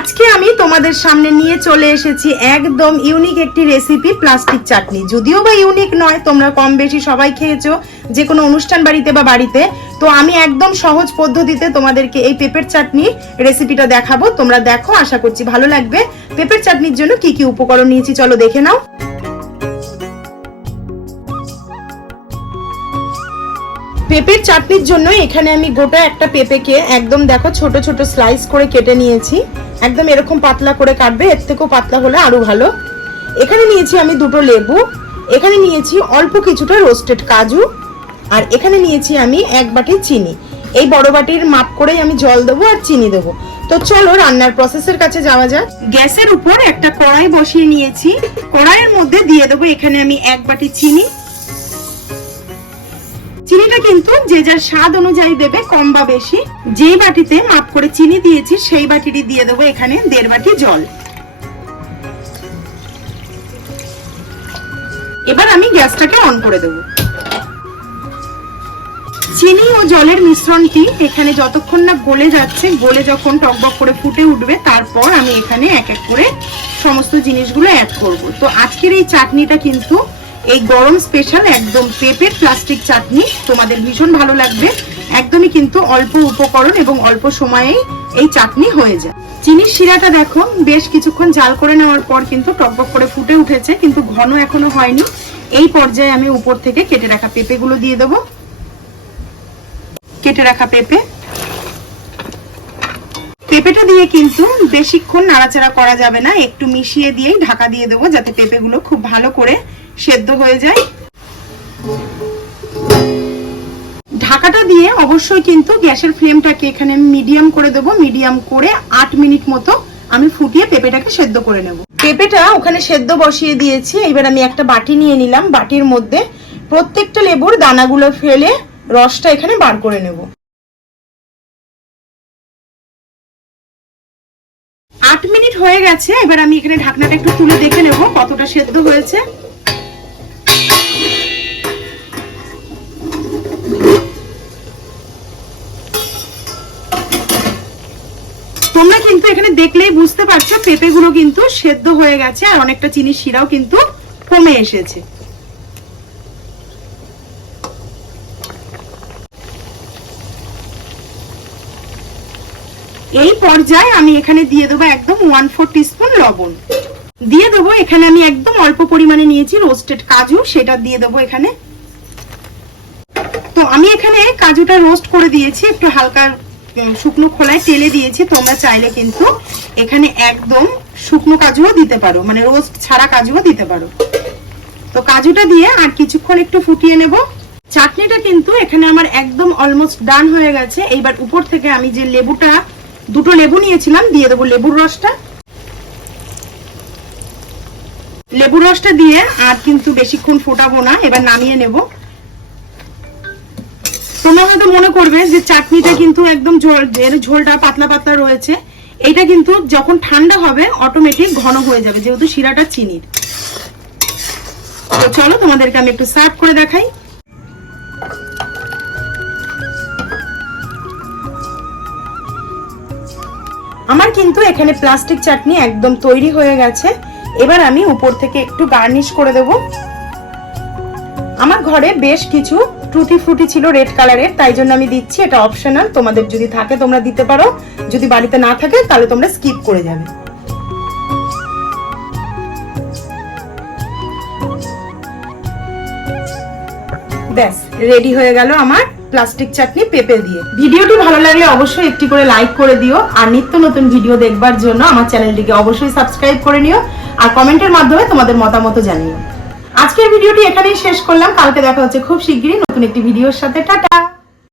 আজকে আমি তোমাদের সামনে নিয়ে চলে এসেছি একদম ইউনিক একটি রেসিপি প্লাস্টিক চাটনি। যদিও বা ইউনিক নয়, তোমরা কম বেশি সবাই খেয়েছো যে কোনো অনুষ্ঠান বাড়িতে বা বাড়িতে। তো আমি একদম সহজ পদ্ধতিতে তোমাদেরকে এই পেঁপের চাটনি রেসিপিটা দেখাবো। তোমরা দেখো, আশা করছি ভালো লাগবে। পেঁপের চাটনির জন্য কি কি উপকরণ নিয়েছি, চলো দেখে নাও। পেঁপের চাটনির জন্য এখানে আমি গোটা একটা পেঁপেকে একদম দেখো ছোট ছোট স্লাইস করে কেটে নিয়েছি। একদম এরকম পাতলা করে কাটবে, এর থেকেও পাতলা হলে আরও ভালো। এখানে নিয়েছি আমি দুটো লেবু, এখানে নিয়েছি অল্প কিছুটা রোস্টেড কাজু, আর এখানে নিয়েছি আমি এক বাটি চিনি। এই বড় বাটির মাপ করেই আমি জল দেবো আর চিনি দেবো। তো চলো রান্নার প্রসেসের কাছে যাওয়া যাক। গ্যাসের উপর একটা কড়াই বসিয়ে নিয়েছি। কড়াইয়ের মধ্যে দিয়ে দেবো এখানে আমি এক বাটি চিনি। চিনিটা কিন্তু যে যার স্বাদ অনুযায়ী দেবে, কম বা বেশি। যেই বাটিতে মাপ করে চিনি দিয়েছি, সেই বাটিটি দিয়ে দেবো এখানে দেড় বাটি জল। এবার আমি গ্যাসটাকে অন করে দেব। চিনি ও জলের মিশ্রণটি এখানে যতক্ষণ না গলে যাচ্ছে, গলে যখন টকবক করে ফুটে উঠবে, তারপর আমি এখানে এক এক করে সমস্ত জিনিসগুলো অ্যাড করব। তো আজকের এই চাটনিটা কিন্তু এই গরম স্পেশাল একদম পেঁপের প্লাস্টিক চাটনি। তোমাদের ভীষণ ভালো লাগবে। একদমই কিন্তু অল্প উপকরণ এবং অল্প সময়েই এই চাটনি হয়ে যায়। চিনির শিরাটা দেখো, বেশ কিছুক্ষণ জাল করে নেওয়ার পর কিন্তু টকবক করে ফুটে উঠেছে, কিন্তু ঘন এখনও হয়নি। এই পর্যায়ে আমি উপর থেকে কেটে রাখা পেঁপেগুলো দিয়ে দেবো। কেটে রাখা পেঁপে। পেঁপেটা দিয়ে কিন্তু বেশিক্ষণ নাড়াচাড়া করা যাবে না, একটু মিশিয়ে দিয়েই ঢাকা দিয়ে দেবো, যাতে পেঁপেগুলো খুব ভালো করে সেদ্ধ হয়ে যায়। ঢাকাটা দিয়ে অবশ্যই কিন্তু গ্যাসের ফ্লেমটাকে এখানে মিডিয়াম করে দেবো। মিডিয়াম করে আট মিনিট মতো আমি ফুটিয়ে পেঁপেটাকে সেদ্ধ করে নেব। পেঁপেটা ওখানে সেদ্ধ বসিয়ে দিয়েছি। এবার আমি একটা বাটি নিয়ে নিলাম। বাটির মধ্যে প্রত্যেকটা লেবুর দানাগুলো ফেলে রসটা এখানে বার করে নেব। আট মিনিট হয়ে গেছে। এবার আমি এখানে ঢাকনাটা একটু তুলে দেখে নেব কতটা সেদ্ধ হয়েছে। তোমরা কিন্তু এখানে দেখলেই বুঝতে পারছ, পেঁপেগুলো কিন্তু সেদ্ধ হয়ে গেছে আর অনেকটা চিনির শিরাও কিন্তু কমে এসেছে। এই পর্যায়ে আমি এখানে দিয়ে দেবো একদম ওয়ান ফোর টিস্পুন লবণ। দিয়ে দেবো এখানে আমি একদম অল্প পরিমাণে নিয়েছি রোস্টেড কাজু, সেটা দিয়ে দেবো এখানে। তো আমি এখানে কাজুটা রোস্ট করে দিয়েছি, একটু হালকা শুকনো খোলায় তেলে দিয়েছি, তোমরা চাইলে কিন্তু এখানে একদম শুকনো কাজুও দিতে পারো মানে রোস্ট ছাড়া কাজুও দিতে পারো। তো কাজুটা দিয়ে আর কিছুক্ষণ একটু ফুটিয়ে নেব। চাটনিটা কিন্তু এখানে আমার একদম অলমোস্ট ডান হয়ে গেছে। এইবার উপর থেকে আমি যে লেবুটা, দুটো লেবু নিয়েছিলাম, দিয়ে দেবো লেবুর রসটা। লেবুর রসটা দিয়ে আর কিন্তু বেশিক্ষণ ফোটাবো না, এবার নামিয়ে নেব। হয়তো মনে করবে যে চাটনিটা কিন্তু একদম এর ঝোলটা পাতলা পাতলা রয়েছে। এটা কিন্তু যখন ঠান্ডা হবে অটোমেটিক ঘন হয়ে যাবে, যেহেতু শিরাটা চিনির চলো তোমাদেরকে আমি একটু সার্ভ করে দেখাই। আমার কিন্তু এখানে প্লাস্টিক চাটনি একদম তৈরি হয়ে গেছে। এবার আমি উপর থেকে একটু গার্নিশ করে দেব। আমার ঘরে বেশ কিছু টুটি ফ্রুটি ছিল রেড কালারের তাই জন্য আমি দিচ্ছি। এটা অপশনাল তোমাদের যদি থাকে তোমরা দিতে পারো। যদি বাড়িতে না থাকে, তাহলে তোমরা স্কিপ করে যাবে। ব্যাস রেডি হয়ে গেল আমার প্লাস্টিক চাটনি পেঁপে দিয়ে। ভিডিওটি ভালো লাগলে অবশ্যই একটি করে লাইক করে দিও, আর নিত্য নতুন ভিডিও দেখবার জন্য আমার চ্যানেলটিকে অবশ্যই সাবস্ক্রাইব করে নিও, আর কমেন্টের মাধ্যমে তোমাদের মতামত জানিও। আজকের ভিডিওটি এখানেই শেষ করলাম। কালকে দেখা হচ্ছে খুব শিগগিরই নতুন একটি ভিডিওর সাথে। টাটা!